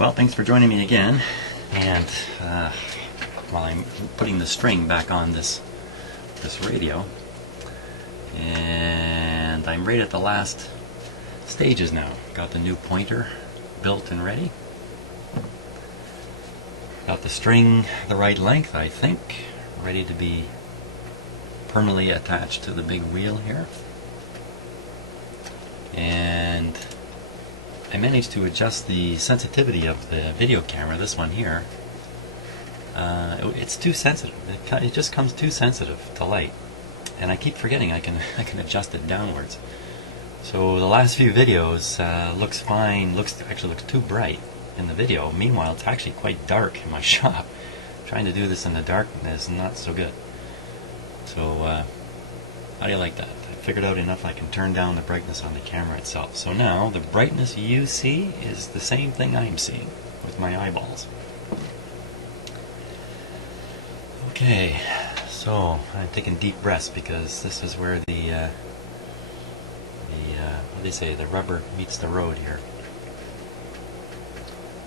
Well, thanks for joining me again. And while I'm putting the string back on this radio, and I'm right at the last stages now. Got the new pointer built and ready. Got the string the right length, I think, ready to be permanently attached to the big wheel here. And I managed to adjust the sensitivity of the video camera, this one here. It's too sensitive. It just comes too sensitive to light, and I keep forgetting I can adjust it downwards. So the last few videos looks fine. Actually looks too bright in the video. Meanwhile, it's actually quite dark in my shop. Trying to do this in the dark is not so good. So how do you like that? I figured out enough I can turn down the brightness on the camera itself. So now the brightness you see is the same thing I'm seeing with my eyeballs. Okay, so I'm taking deep breaths because this is where the what do they say, the rubber meets the road here.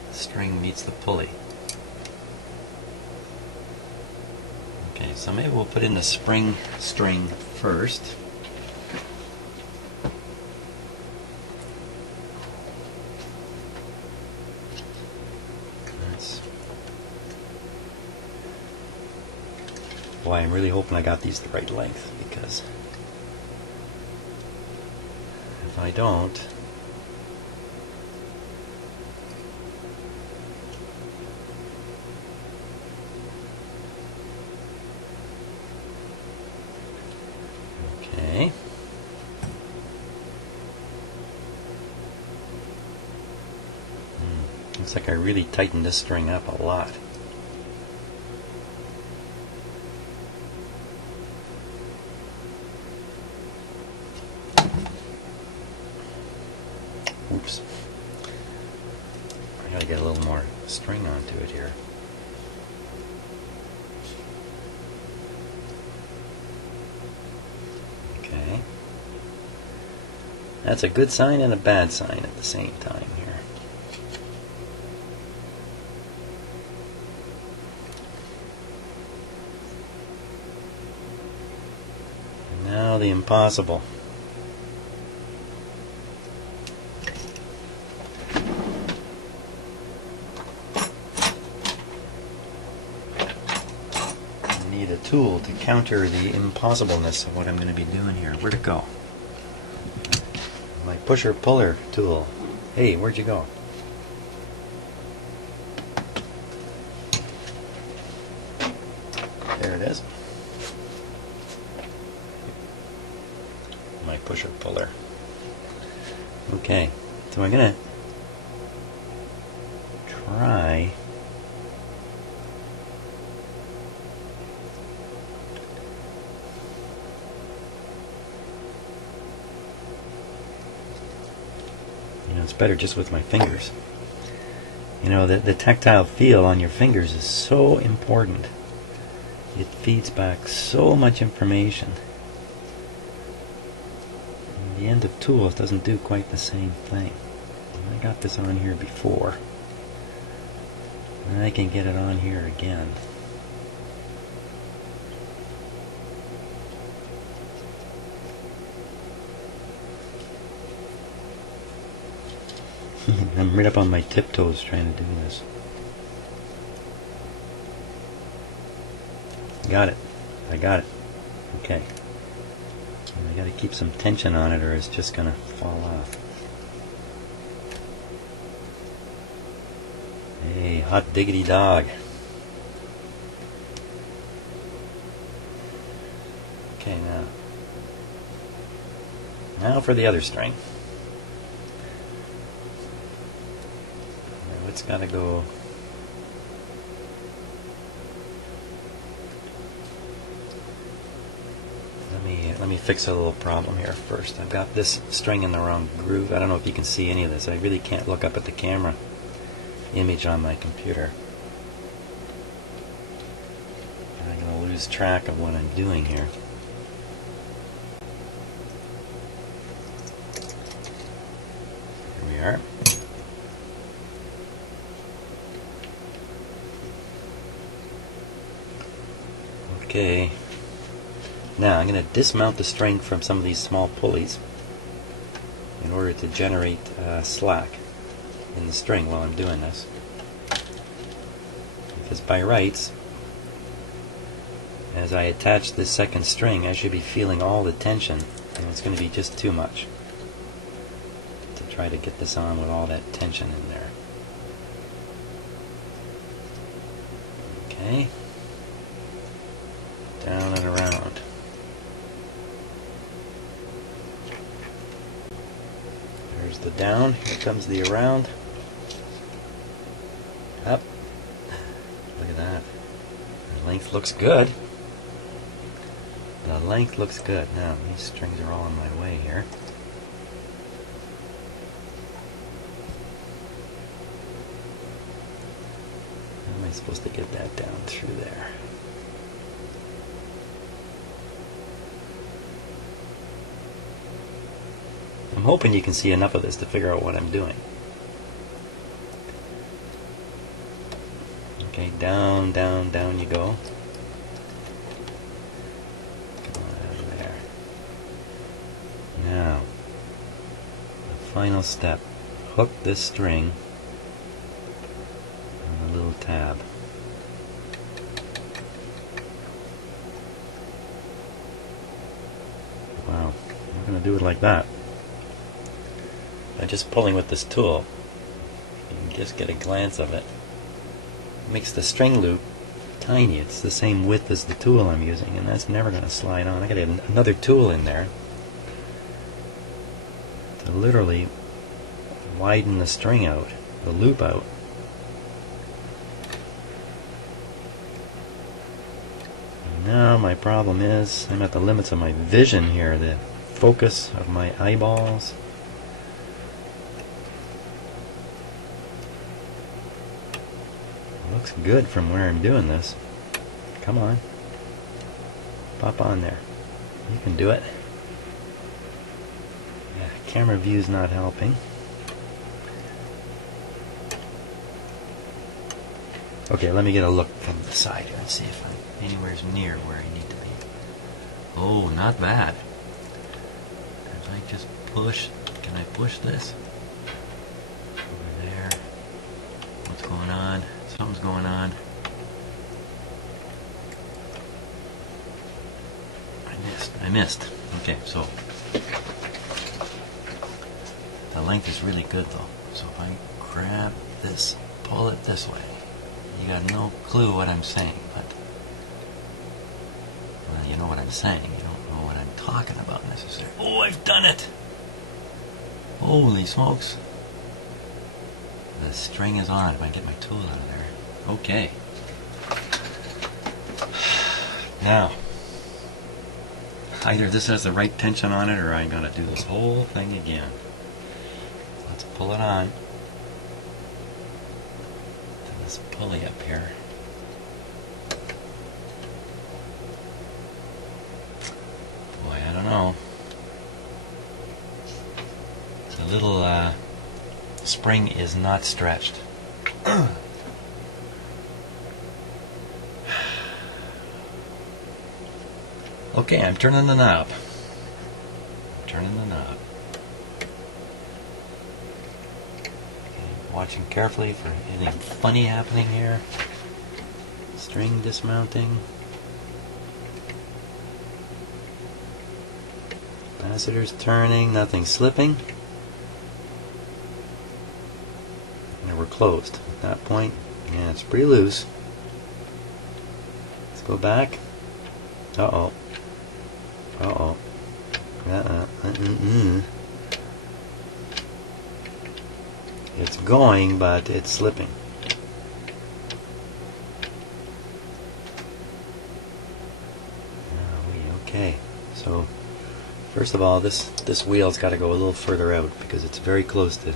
The string meets the pulley. Okay, so maybe we'll put in the spring string first. Boy, I'm really hoping I got these the right length, because if I don't, okay. Looks like I really tightened this string up a lot. Oops. I gotta get a little more string onto it here. Okay. That's a good sign and a bad sign at the same time here. And now the impossible. Need a tool to counter the impossibleness of what I'm going to be doing here. Where'd it go? My pusher-puller tool. Hey, where'd you go? There it is. My pusher-puller. Okay, so I'm going to try it's better just with my fingers. You know, the tactile feel on your fingers is so important. It feeds back so much information. And the end of tools doesn't do quite the same thing. I got this on here before, and I can get it on here again. I'm right up on my tiptoes trying to do this. Got it. I got it. Okay. And I got to keep some tension on it or it's just going to fall off. Hey, hot diggity dog. Okay, now for the other string. It's got to go. Let me fix a little problem here first. I've got this string in the wrong groove. I don't know if you can see any of this. I really can't look up at the camera image on my computer. I'm going to lose track of what I'm doing here. Here we are. Okay. Now I'm going to dismount the string from some of these small pulleys in order to generate slack in the string while I'm doing this. Because by rights, as I attach this second string, I should be feeling all the tension, and it's going to be just too much to try to get this on with all that tension in there. Okay. Down and around. There's the down, here comes the around. Up. Look at that. The length looks good. The length looks good. Now, these strings are all in my way here. How am I supposed to get that down through there? I'm hoping you can see enough of this to figure out what I'm doing. Okay, down, down, down you go. Come on out of there. Now, the final step. Hook this string on a little tab. Wow, I'm going to do it like that. By just pulling with this tool, you can just get a glance of it. It makes the string loop tiny. It's the same width as the tool I'm using, and that's never going to slide on. I got to get another tool in there to literally widen the string out, the loop out. And now my problem is I'm at the limits of my vision here, the focus of my eyeballs. Looks good from where I'm doing this. Come on. Pop on there. You can do it. Yeah, camera view's not helping. Okay, let me get a look from the side here and see if I'm anywhere near where I need to be. Oh, not bad. If I just push, can I push this? Over there. What's going on? Something's going on. I missed. Okay, so the length is really good though. So if I grab this, pull it this way, you got no clue what I'm saying, but well, you know what I'm saying. You don't know what I'm talking about necessarily. Oh, I've done it! Holy smokes! The string is on. If I get my tool out of there. Okay. Now, either this has the right tension on it, or I gotta do this whole thing again. Let's pull it on to this pulley up here. Boy, I don't know. The little spring is not stretched. Okay, I'm turning the knob. Turning the knob. Okay, watching carefully for anything funny happening here. String dismounting. Capacitor's turning, nothing slipping. And we're closed. At that point, yeah, it's pretty loose. Let's go back. Uh-oh. Uh-oh. It's going, but it's slipping. Okay. So, first of all, this wheel's got to go a little further out because it's very close to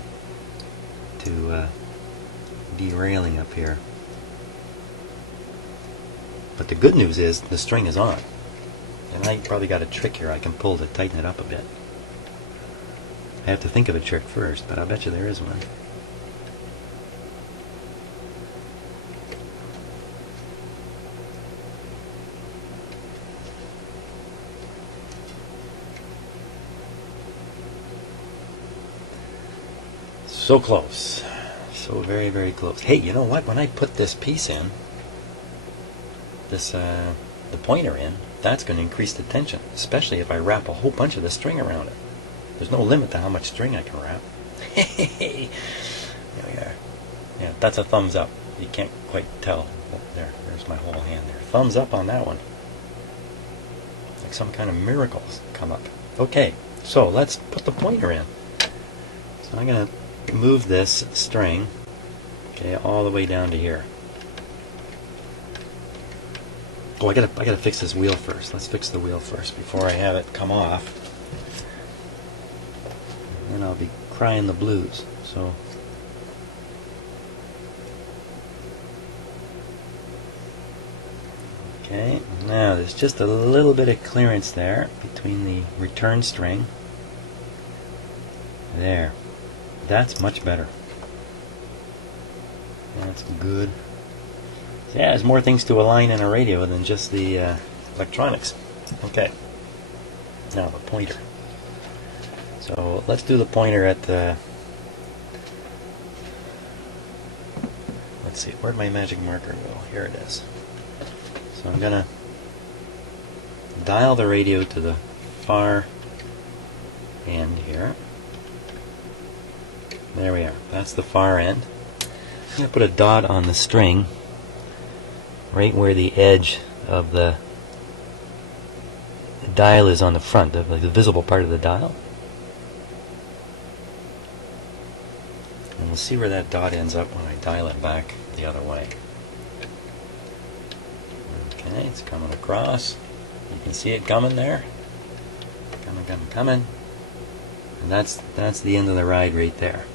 derailing up here. But the good news is the string is on. And I probably got a trick here I can pull to tighten it up a bit. I have to think of a trick first, but I'll bet you there is one. So close. So very, very close. Hey, you know what? When I put this piece in, the pointer in, that's going to increase the tension, especially if I wrap a whole bunch of the string around it. There's no limit to how much string I can wrap. There we are. Yeah, that's a thumbs up. You can't quite tell. Oh, there's my whole hand there. Thumbs up on that one. Like some kind of miracles come up. Okay, so let's put the pointer in. So I'm going to move this string, okay, all the way down to here. Oh, I gotta fix this wheel first. Let's fix the wheel first before I have it come off. Then I'll be crying the blues. So okay, now there's just a little bit of clearance there between the return string. There. That's much better. That's good. So yeah, there's more things to align in a radio than just the electronics. Okay. Now the pointer. So let's do the pointer at the... Let's see, where'd my magic marker go? Here it is. So I'm going to dial the radio to the far end here. There we are. That's the far end. I'm going to put a dot on the string right where the edge of the dial is on the front, like the visible part of the dial. And we'll see where that dot ends up when I dial it back the other way. Okay, it's coming across. You can see it coming there. Coming, coming, coming. And that's the end of the ride right there.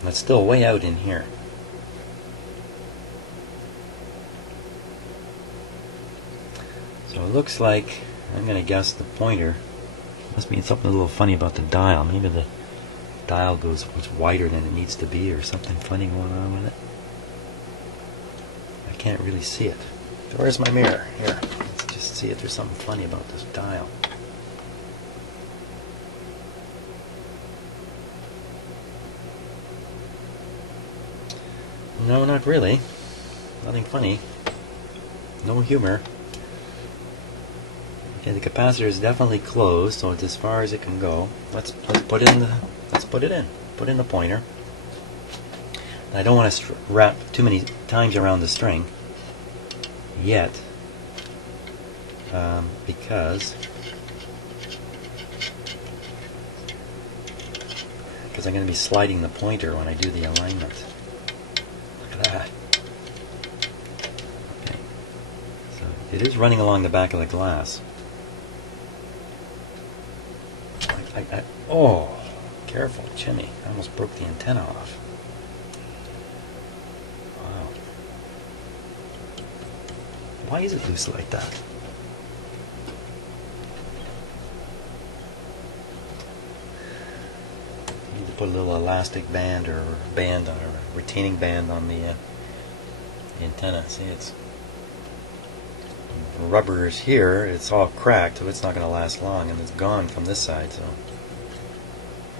And it's still way out in here. So it looks like, I'm going to guess the pointer must mean something a little funny about the dial. Maybe the dial goes wider than it needs to be, or something funny going on with it. I can't really see it. Where's my mirror? Here, let's just see if there's something funny about this dial. No, not really. Nothing funny. No humor. Okay, the capacitor is definitely closed, so it's as far as it can go. Let's put in the pointer. I don't want to wrap too many times around the string yet, because I'm going to be sliding the pointer when I do the alignment. Look at that. Okay, so it is running along the back of the glass. Oh, careful, Jimmy. I almost broke the antenna off. Wow. Why is it loose like that? I need to put a little elastic band or band or a retaining band on the antenna. See, it's the rubber is here. It's all cracked, so it's not going to last long, and it's gone from this side. So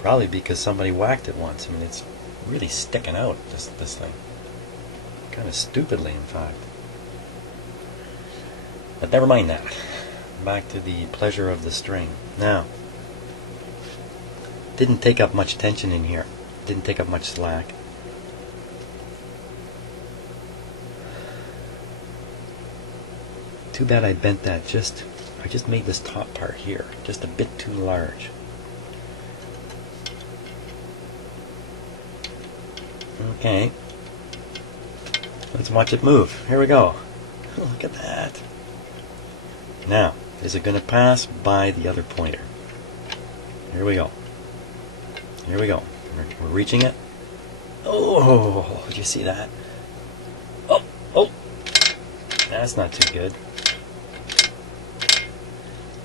probably because somebody whacked it once. I mean, it's really sticking out, this thing. Kind of stupidly, in fact. But never mind that. Back to the pleasure of the string. Now, didn't take up much tension in here. Didn't take up much slack. Too bad I bent that. I just made this top part here just a bit too large. Okay. Let's watch it move. Here we go. Look at that. Now, is it going to pass by the other pointer? Here we go. Here we go. We're reaching it. Oh, did you see that? Oh, oh. That's not too good.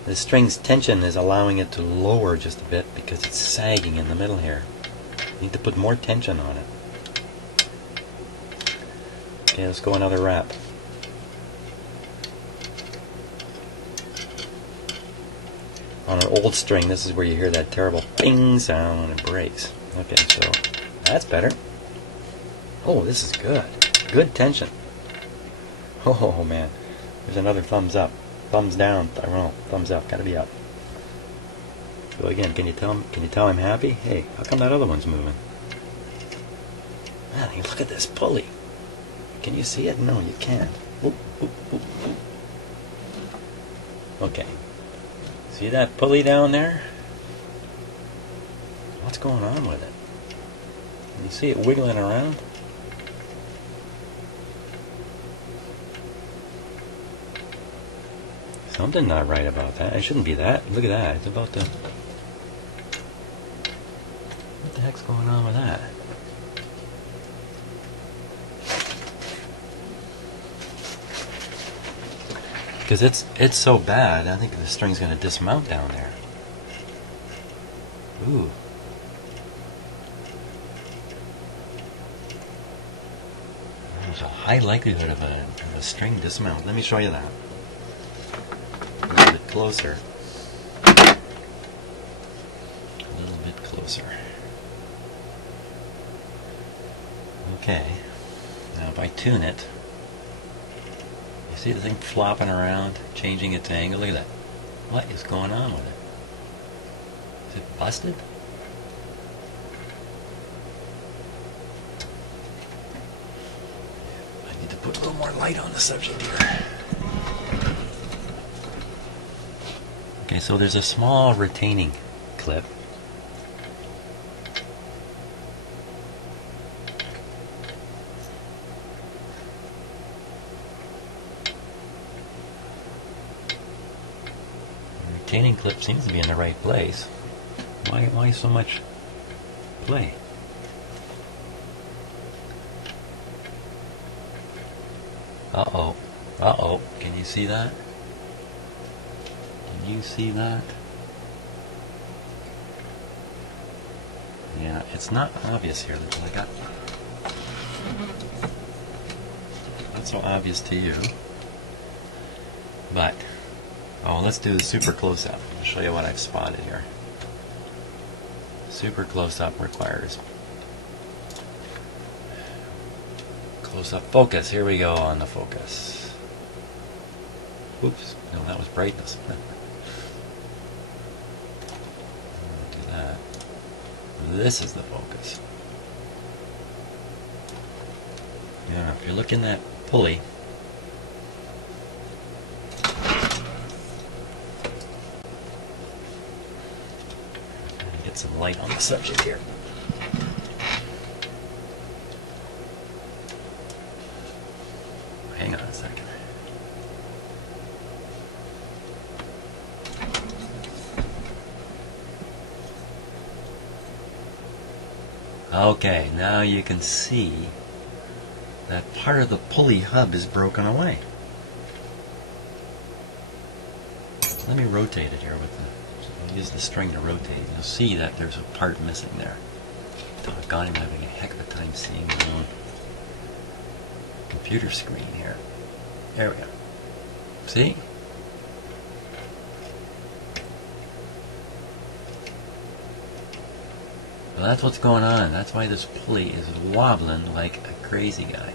The string's tension is allowing it to lower just a bit because it's sagging in the middle here. You need to put more tension on it. Okay, let's go another wrap. On an old string, this is where you hear that terrible ping sound when it breaks. Okay, so that's better. Oh, this is good. Good tension. Oh man, there's another thumbs up. Thumbs down, Tyrone. Thumbs up. Gotta be up. Go again. Can you tell I'm happy? Hey, how come that other one's moving? Man, look at this pulley. Can you see it? No, you can't. Oop, oop, oop, oop. Okay. See that pulley down there? What's going on with it? Can you see it wiggling around? Something not right about that. It shouldn't be that. Look at that. It's about to... What the heck's going on with that? Because it's so bad, I think the string's going to dismount down there. Ooh. There's a high likelihood of a string dismount. Let me show you that. A little bit closer. A little bit closer. Okay. Now if I tune it, you see the thing flopping around, changing its angle? Look at that. What is going on with it? Is it busted? I need to put a little more light on the subject here. Okay, so there's a small retaining clip. The retaining clip seems to be in the right place. Why so much play? Uh-oh. Uh-oh. Can you see that? Can you see that? Yeah, it's not obvious here. I got not so obvious to you. But let's do the super close-up. I'll show you what I've spotted here. Super close-up requires close-up focus. Here we go on the focus. Oops, no, that was brightness. Do that. This is the focus. Yeah, if you're looking at pulley, get some light on the subject here. Hang on a second. Okay, now you can see that part of the pulley hub is broken away. Let me rotate it here with the... I'll use the string to rotate. You'll see that there's a part missing there. Doggone, I'm having a heck of a time seeing my own computer screen here. There we go. See? Well, that's what's going on. That's why this pulley is wobbling like a crazy guy.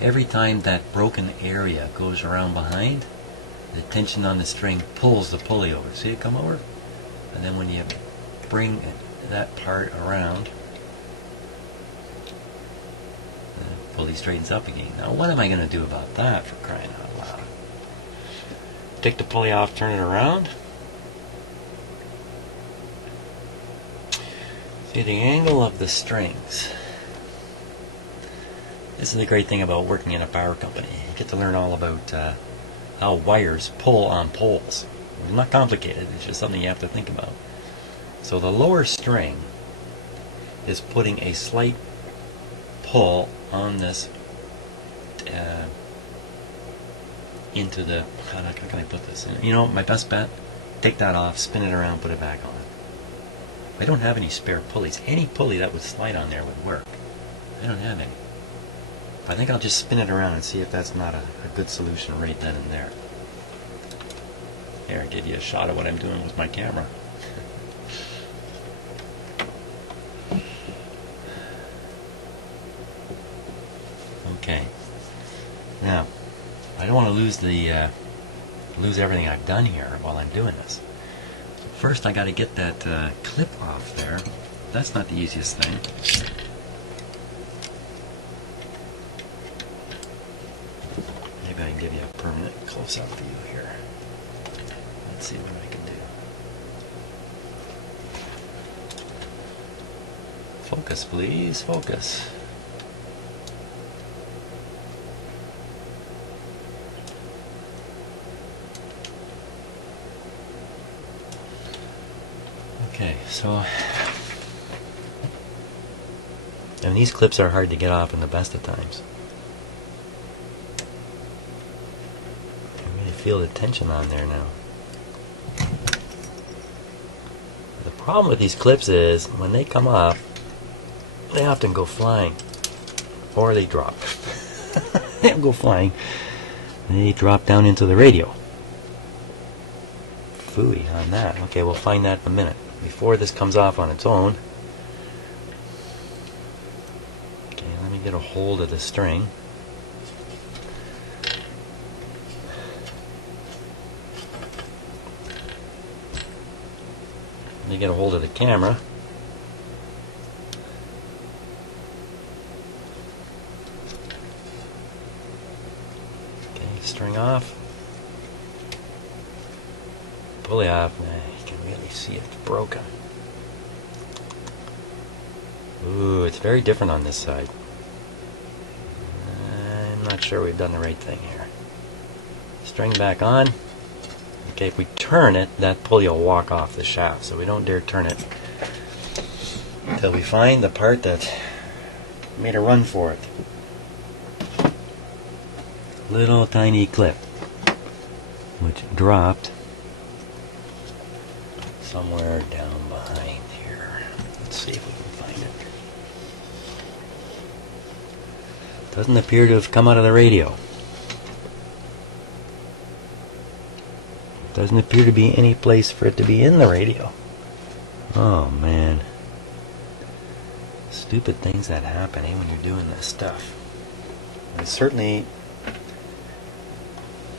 Every time that broken area goes around behind, the tension on the string pulls the pulley over. See it come over? And then when you bring that part around, the pulley straightens up again. Now what am I going to do about that, for crying out loud? Take the pulley off, turn it around. See the angle of the strings. This is the great thing about working in a power company. You get to learn all about how wires pull on poles. It's not complicated, it's just something you have to think about. So the lower string is putting a slight pull on this into the... How can I put this in? You know, my best bet? Take that off, spin it around, put it back on. I don't have any spare pulleys. Any pulley that would slide on there would work. I don't have any. I think I'll just spin it around and see if that's not a good solution right then and there. Here, I'll give you a shot of what I'm doing with my camera. want to lose the lose everything I've done here while I'm doing this. First, I got to get that clip off there. That's not the easiest thing. Maybe I can give you a permanent close-up view here. Let's see what I can do. Focus, please. Focus. Okay, so, and these clips are hard to get off in the best of times. I really feel the tension on there now. The problem with these clips is, when they come off, they often go flying. Or they drop. They don't go flying. They drop down into the radio. Phooey on that. Okay, we'll find that in a minute. Before this comes off on its own. Okay, let me get a hold of the string. Let me get a hold of the camera. Okay, string off. Pulley off. You can really see it's broken. Ooh, it's very different on this side. I'm not sure we've done the right thing here. String back on. Okay, if we turn it, that pulley will walk off the shaft, so we don't dare turn it until we find the part that made a run for it. Little tiny clip, which dropped somewhere down behind here. Let's see if we can find it. Doesn't appear to have come out of the radio. Doesn't appear to be any place for it to be in the radio. Oh man. Stupid things that happen when you're doing this stuff. I certainly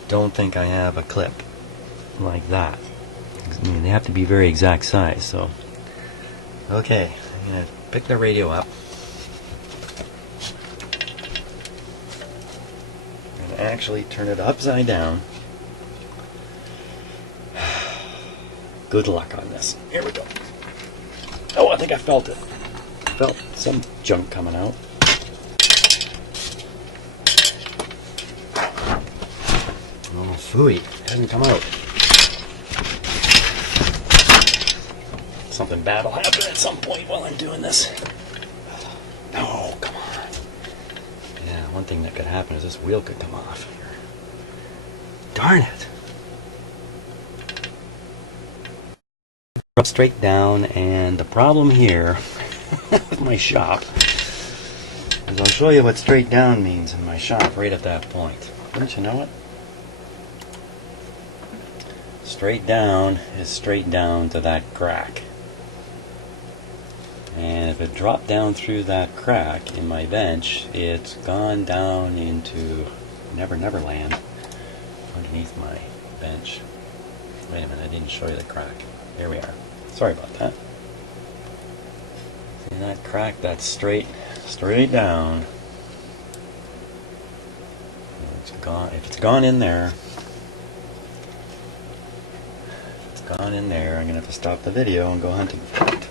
don't think I have a clip like that. I mean, they have to be very exact size, so. Okay, I'm going to pick the radio up. I'm going to actually turn it upside down. Good luck on this. Here we go. Oh, I think I felt it. Felt some junk coming out. Oh, phooey. It hasn't come out. Something bad will happen at some point while I'm doing this. No, come on. Yeah, one thing that could happen is this wheel could come off. Darn it. Up straight down, and the problem here with my shop is I'll show you what straight down means in my shop right at that point. Wouldn't you know it? Straight down is straight down to that crack. And if it dropped down through that crack in my bench, it's gone down into Never Never Land underneath my bench. Wait a minute, I didn't show you the crack. There we are. Sorry about that. See that crack? That's straight down. It's gone. If it's gone in there, I'm gonna have to stop the video and go hunting for it.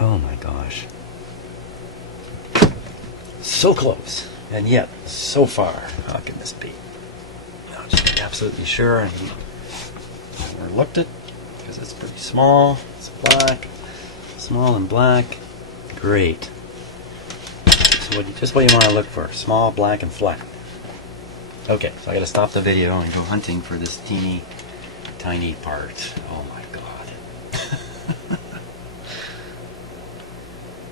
Oh my gosh. So close, and yet so far. How can this be? I'll just be absolutely sure. I overlooked it because it's pretty small. It's black, small and black. Great. So just what you want to look for: small, black, and flat. Okay, so I got to stop the video and go hunting for this teeny tiny part. Oh my